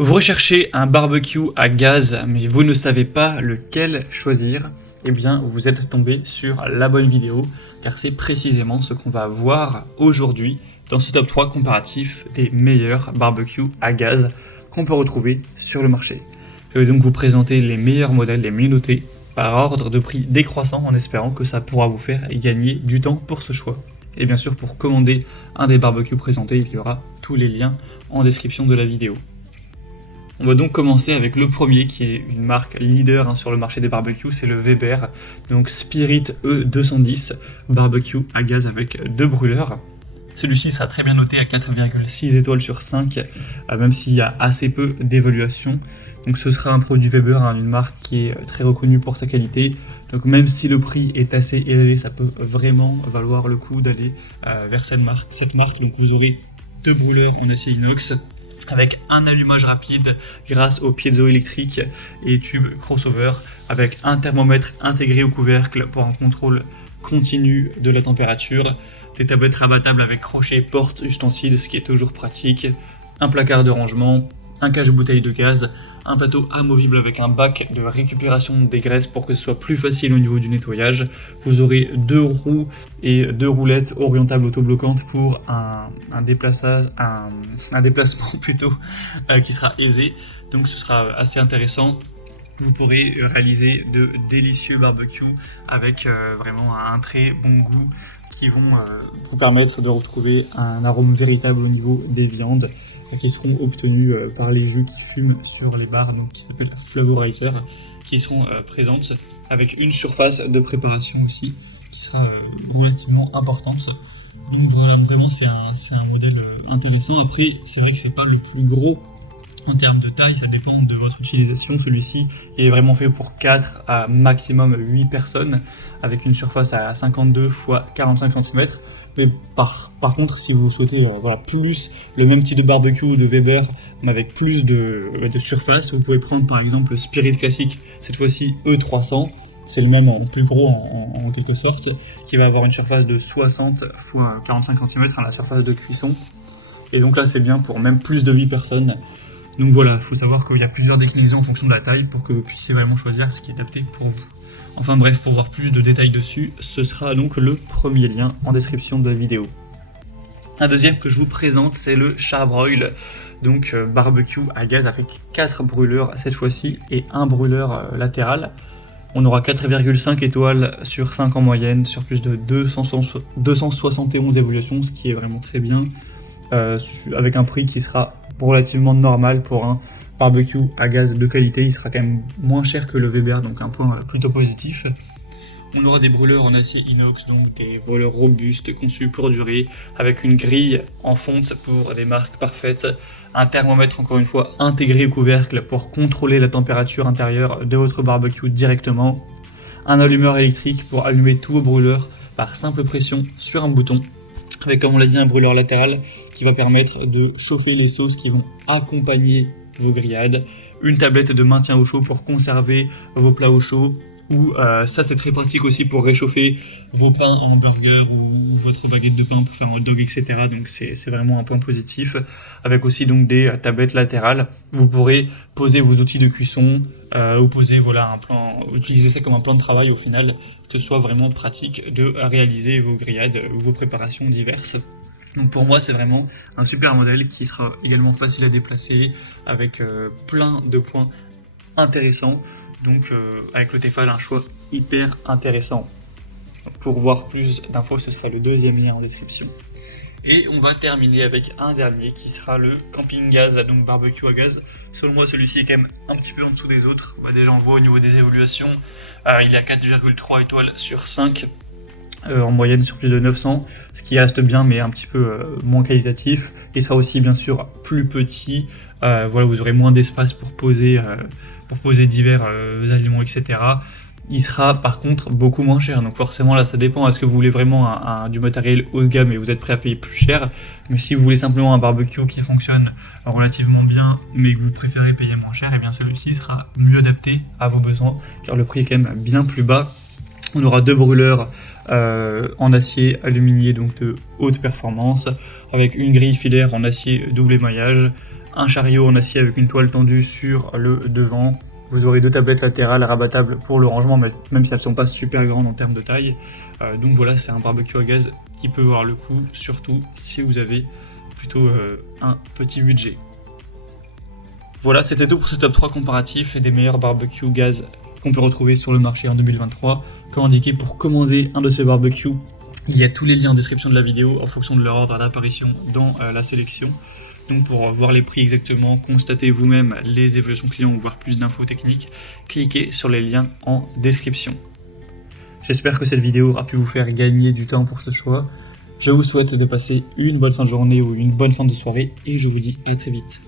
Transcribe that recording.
Vous recherchez un barbecue à gaz, mais vous ne savez pas lequel choisir? Eh bien, vous êtes tombé sur la bonne vidéo, car c'est précisément ce qu'on va voir aujourd'hui dans ce top 3 comparatif des meilleurs barbecues à gaz qu'on peut retrouver sur le marché. Je vais donc vous présenter les meilleurs modèles, les mieux notés, par ordre de prix décroissant, en espérant que ça pourra vous faire gagner du temps pour ce choix. Et bien sûr, pour commander un des barbecues présentés, il y aura tous les liens en description de la vidéo. On va donc commencer avec le premier qui est une marque leader sur le marché des barbecues, c'est le Weber, donc Spirit E210, barbecue à gaz avec 2 brûleurs. Celui-ci sera très bien noté à 4,6 étoiles sur 5, même s'il y a assez peu d'évaluation. Donc ce sera un produit Weber, une marque qui est très reconnue pour sa qualité. Donc même si le prix est assez élevé, ça peut vraiment valoir le coup d'aller vers cette marque. Donc vous aurez 2 brûleurs en acier inox, avec un allumage rapide grâce au piezoélectrique et tube crossover, avec un thermomètre intégré au couvercle pour un contrôle continu de la température, des tablettes rabattables avec crochet porte ustensiles, ce qui est toujours pratique, un placard de rangement, un cache-bouteille de gaz, un plateau amovible avec un bac de récupération des graisses pour que ce soit plus facile au niveau du nettoyage. Vous aurez 2 roues et 2 roulettes orientables autobloquantes pour un déplacement plutôt qui sera aisé. Donc ce sera assez intéressant. Vous pourrez réaliser de délicieux barbecues avec vraiment un très bon goût qui vont vous permettre de retrouver un arôme véritable au niveau des viandes qui seront obtenus par les jus qui fument sur les barres, donc qui s'appellent Flavorizer, qui seront présentes avec une surface de préparation aussi qui sera relativement importante. Donc voilà, vraiment c'est un modèle intéressant. Après, c'est vrai que c'est pas le plus gros en termes de taille, ça dépend de votre utilisation. Celui-ci est vraiment fait pour 4 à maximum 8 personnes, avec une surface à 52 x 45 cm. Mais par contre, si vous souhaitez plus le même type de barbecue de Weber, mais avec plus de surface, vous pouvez prendre par exemple le Spirit classique, cette fois-ci E300. C'est le même, plus gros en quelque sorte, qui va avoir une surface de 60 x 45 cm, la surface de cuisson. Et donc là, c'est bien pour même plus de 8 personnes. Donc voilà, il faut savoir qu'il y a plusieurs déclinaisons en fonction de la taille pour que vous puissiez vraiment choisir ce qui est adapté pour vous. Enfin bref, pour voir plus de détails dessus, ce sera donc le premier lien en description de la vidéo. Un deuxième que je vous présente, c'est le Char-Broil, donc barbecue à gaz avec 4 brûleurs cette fois-ci et un brûleur latéral. On aura 4,5 étoiles sur 5 en moyenne, sur plus de 271 évaluations, ce qui est vraiment très bien, avec un prix qui sera relativement normal pour un barbecue à gaz de qualité. Il sera quand même moins cher que le Weber, donc un point plutôt positif. On aura des brûleurs en acier inox, donc des brûleurs robustes conçus pour durer, avec une grille en fonte pour des marques parfaites, un thermomètre encore une fois intégré au couvercle pour contrôler la température intérieure de votre barbecue directement, un allumeur électrique pour allumer tous vos brûleurs par simple pression sur un bouton, avec, comme on l'a dit, un brûleur latéral qui va permettre de chauffer les sauces qui vont accompagner vos grillades, une tablette de maintien au chaud pour conserver vos plats au chaud, ou ça c'est très pratique aussi pour réchauffer vos pains en burger ou votre baguette de pain pour faire un hot dog, etc. Donc c'est vraiment un point positif, avec aussi donc des tablettes latérales. Vous pourrez poser vos outils de cuisson, ou poser un plan, utiliser ça comme un plan de travail au final, que ce soit vraiment pratique de réaliser vos grillades ou vos préparations diverses. Donc pour moi, c'est vraiment un super modèle qui sera également facile à déplacer, avec plein de points intéressants. Donc avec le Tefal, un choix hyper intéressant. Pour voir plus d'infos, ce sera le deuxième lien en description. Et on va terminer avec un dernier qui sera le Camping Gaz, donc barbecue à gaz. Selon moi, celui-ci est quand même un petit peu en dessous des autres. Déjà, on voit au niveau des évaluations, il est à 4,3 étoiles sur 5. En moyenne sur plus de 900, ce qui reste bien mais un petit peu moins qualitatif. Il sera aussi bien sûr plus petit, vous aurez moins d'espace pour poser divers aliments, etc. Il sera par contre beaucoup moins cher, donc forcément là ça dépend, est-ce que vous voulez vraiment du matériel haut de gamme et vous êtes prêt à payer plus cher, mais si vous voulez simplement un barbecue qui fonctionne relativement bien mais que vous préférez payer moins cher, et bien celui-ci sera mieux adapté à vos besoins car le prix est quand même bien plus bas. On aura 2 brûleurs en acier aluminié, donc de haute performance, avec une grille filaire en acier double émaillage, un chariot en acier avec une toile tendue sur le devant. Vous aurez 2 tablettes latérales rabattables pour le rangement, même si elles ne sont pas super grandes en termes de taille. Donc voilà, c'est un barbecue à gaz qui peut valoir le coup, surtout si vous avez plutôt un petit budget. Voilà, c'était tout pour ce top 3 comparatif des meilleurs barbecues gaz qu'on peut retrouver sur le marché en 2023. Comme indiqué, pour commander un de ces barbecues, il y a tous les liens en description de la vidéo en fonction de leur ordre d'apparition dans la sélection. Donc pour voir les prix exactement, constater vous-même les évaluations clients ou voir plus d'infos techniques, cliquez sur les liens en description. J'espère que cette vidéo aura pu vous faire gagner du temps pour ce choix. Je vous souhaite de passer une bonne fin de journée ou une bonne fin de soirée et je vous dis à très vite.